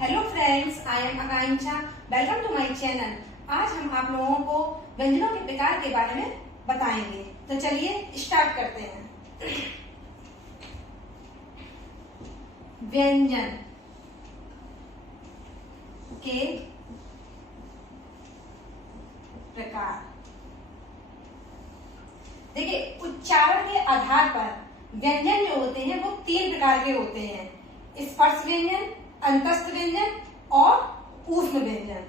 Hello friends, I am Akanksha. Welcome to my channel. आज हम आप लोगों को व्यंजनों के प्रकार के बारे में बताएंगे। तो चलिए स्टार्ट करते हैं। व्यंजन के प्रकार। देखिए, उच्चारण के आधार पर व्यंजन जो होते हैं वो 3 प्रकार के होते हैं: स्पर्श व्यंजन, अंतस्थ व्यंजन और ऊष्म व्यंजन।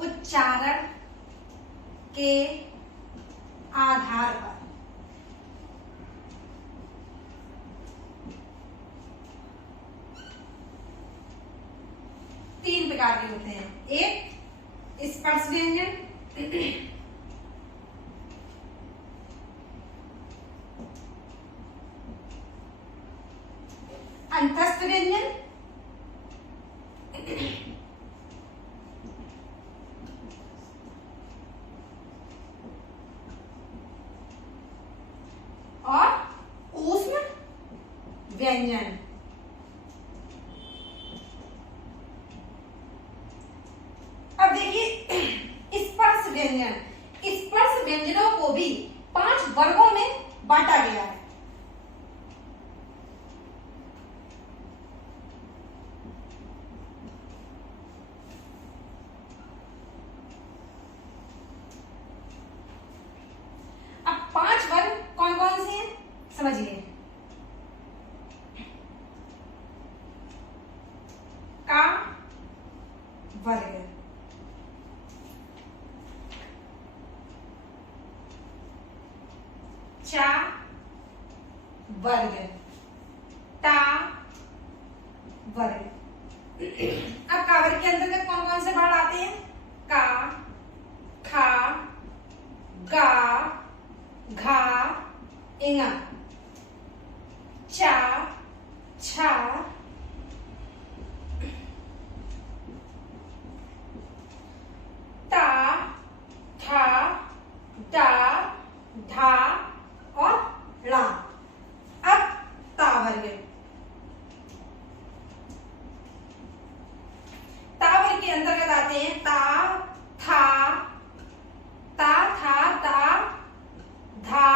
उच्चारण के आधार पर तीन प्रकार के होते हैं। एक स्पर्श व्यंजन, अंतस्थ व्यंजन और ऊष्म व्यंजन। अब देखिए स्पर्श व्यंजन। स्पर्श व्यंजनों को भी 5 वर्गों में बांटा गया है। अब 5 वर्ग कौन कौन से हैं समझिए। का वर्ग, चा वर्ग, टा वर्ग। अब का वर्ग के अंतर्गत कौन कौन से वर्ण आते हैं? का, खा, गा, घा, इंगा, चा, छा, ता, था, डा, ढा और ला। अब ता वर्ग। ता वर्ग के अंतर्गत आते हैं ता, था, ता, था, ता, धा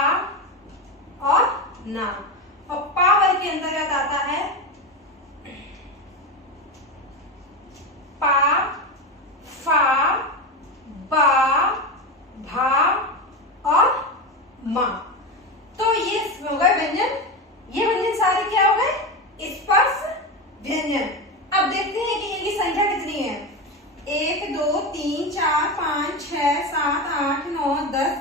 और ना। और पा वर्ग के अंतर्गत आता है पा, फा, बा, भा और मा। तो ये हो गए व्यंजन। ये व्यंजन सारे क्या हो गए? स्पर्श व्यंजन। अब देखते हैं कि इनकी संख्या कितनी है। 1 2 3 4 5 6 7 8 9 10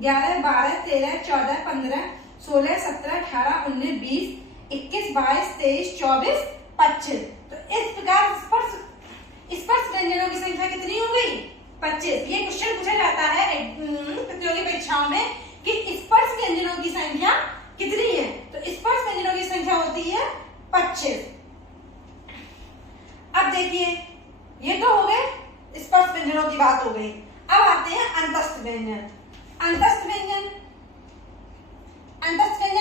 11 12 13 14 15 16 17 18 19 20 21 22 23 24 25। तो इस प्रकार स्पर्श व्यंजनों की संख्या कितनी हो गई? 25। ये क्वेश्चन पूछा जाता है प्रतियोगी परीक्षाओं में कि स्पर्श व्यंजनों की संख्या कितनी है। तो स्पर्श व्यंजनों की संख्या होती है 25। अब देखिए, ये तो हो गए स्पर्श व्यंजनों की बात हो गई। अब आते हैं अंतस्थ व्यंजन। अंतस्थ व्यंजन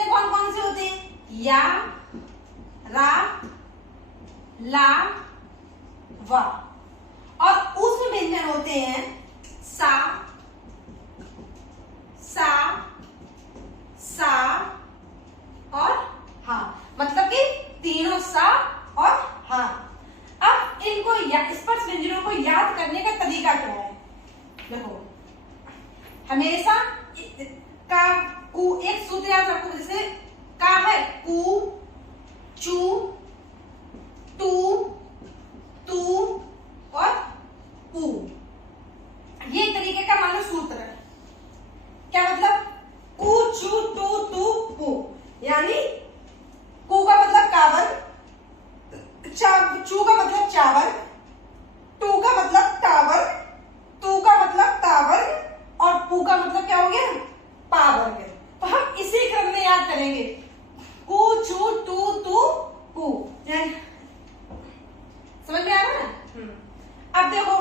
कौन कौन से होते हैं? या, रा, ला, वा। और ऊष्म व्यंजन होते हैं सा, सा, सा और हा। मतलब कि तीनों सा और हा। अब इनको स्पर्श व्यंजनों को याद करने का तरीका क्या है? देखो, हमेशा का कु एक सूत्र याद रखो। जैसे का है कु, चू, टू, तू और पू। ये तरीके का मान लो सूत्र है। क्या मतलब? कु, चू, टू, तू, पू। यानी कु का मतलब कावर, चू का मतलब चावल, टू का मतलब टावर, तू का मतलब टावर और पू का मतलब क्या हो गया? पावर। तो हम इसी क्रम में याद करेंगे। कु, चू, टू, तू, पू। समझ में आ रहा है ना? अब देखो,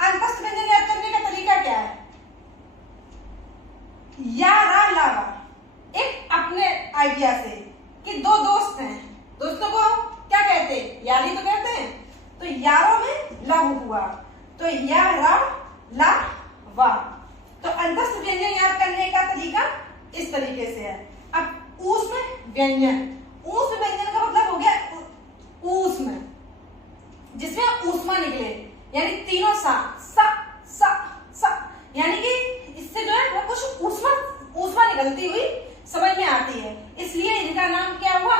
अंतस्थ व्यंजन याद करने का तरीका क्या है? या, रा, ला, वा। एक अपने आइडिया से कि दो दोस्त हैं, दोस्तों को क्या कहते हैं, यारी तो कहते हैं। तो यारों में लव हुआ, तो या रा ला वा। तो अंतस्थ व्यंजन याद करने का तरीका इस तरीके से है। अब ऊष्म व्यंजन, ऊष्म व्यंजन का मतलब हो गया ऊष्म, जिसमें ऊष्मा निकले, यानी तीनों सा सा सा सा, यानी कि इससे जो है वो कुछ ऊष्मा निकलती हुई समझ में आती है, इसलिए इनका नाम क्या हुआ,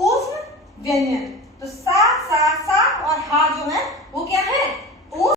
ऊष्म व्यंजन। तो सा सा सा और हा जो है वो क्या है,